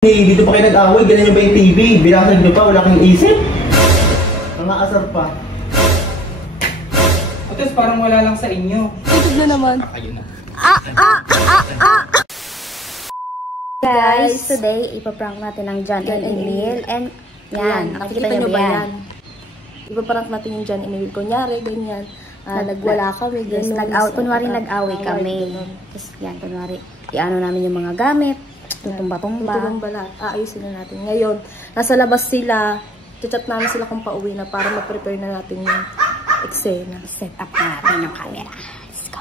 Dito pa kayo nag-away, ganyan nyo ba yung TV? Binasag nyo pa, wala kang isip? Mga asar pa. Otos, parang wala lang sa inyo. YouTube na naman. Ayun na. Guys, today ipaprank natin ang John and Emil. And yan, nakikita nyo ba yan? Ipaprank natin yung John and Emil. Kunyari, ganyan. Nagwala kami, Yes, kunwari nag-away kami. Tapos yan, kunwari, iano namin yung mga gamit. Tutumba-tumba. Tutumba lahat. Aayusin na natin. Ngayon, nasa labas sila. Chat namin sila kung pauwi na para ma-prepare na natin yung eksena. Set up natin yung camera. Let's go.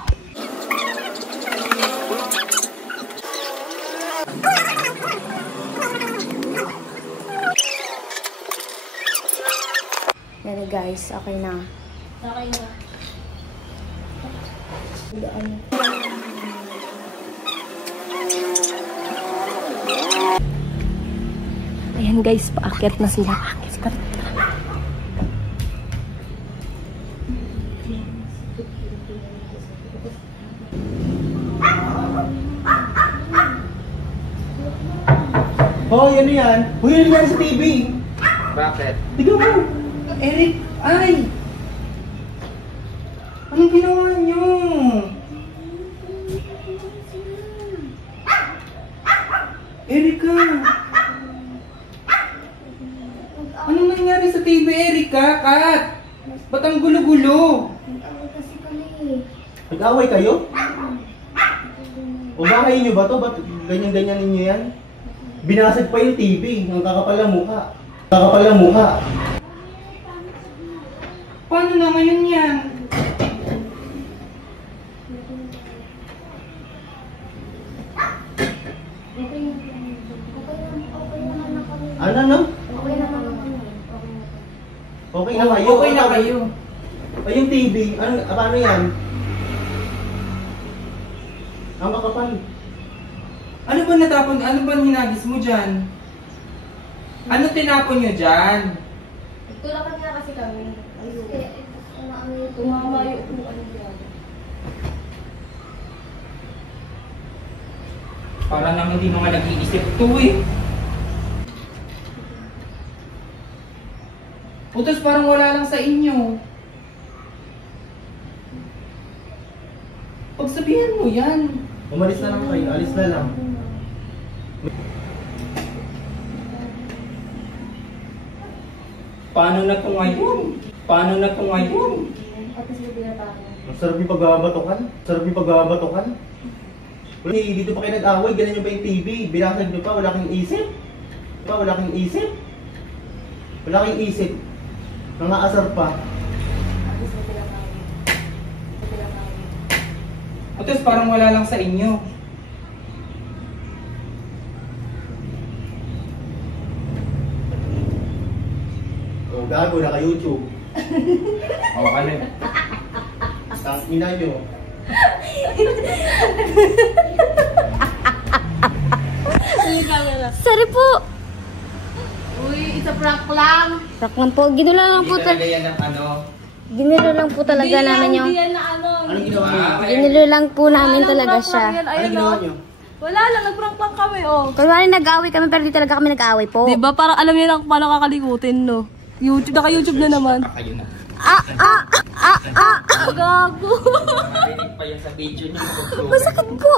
Yan guys, okay na. Okay na. Ayan guys, paakyat na sila. Hoy, ano yan? Hoy, ano yan sa TV? Bakit? Tignan mo! Eric! Ay! Anong ginawa nyo? Erika! Anong nangyari sa TV, Erika? Kat! Ba't ang gulo-gulo? Nag-away kayo? O bahay nyo ba to? Ba't ganyan-ganyan ninyo yan? Binasag pa yung TV. Ang kakapal na mukha. Kakapal na mukha. Paano na ngayon yan? Ano? Okay na kayo? Okay na kayo. Ay, yung TV. Paano yan? Ang kakapal. Ano ba natapon? Ano ba hinagis mo dyan? Ano tinapon nyo dyan? Tulakan niya kasi kami. Tumamayo po ano dyan. Para nang hindi mga nag-iisip to eh. Utos parang wala lang sa inyo. Pagsabihan mo yan. Umalis na lang kayo. Alis na lang. Paano na to ngayon? Paano na to ngayon? Ang sarap yung pagbabatokan. Sarap yung pagbabatokan. Dito pa kayo nag-away, ganyan nyo ba yung TV? Binasag nyo pa, wala kang isip? Wala kang isip? Wala kang isip? Mga asar pa. Utos parang wala lang sa inyo. O gago, naka-YouTube. Hawakan na. Tang ina nyo. Sorry po! Uy, it's a prank lang. Prank lang po. Ginulo lang po Hindi talaga yan ang ano. Ginulo lang po talaga namin yung... Hindi yan na ano. Anong ginawa nyo? Ginulo lang po namin talaga siya. Anong ginawa nyo? Wala lang, nag-prank lang kami, oh. Kunwari nag-away kami pero di talaga kami nag-away po. Diba, parang alam niyo lang paano kakalikutin, no? YouTube, naka-YouTube na naman. Ayun na. Gago. Narinig pa yan sa video niyo. Masakit po!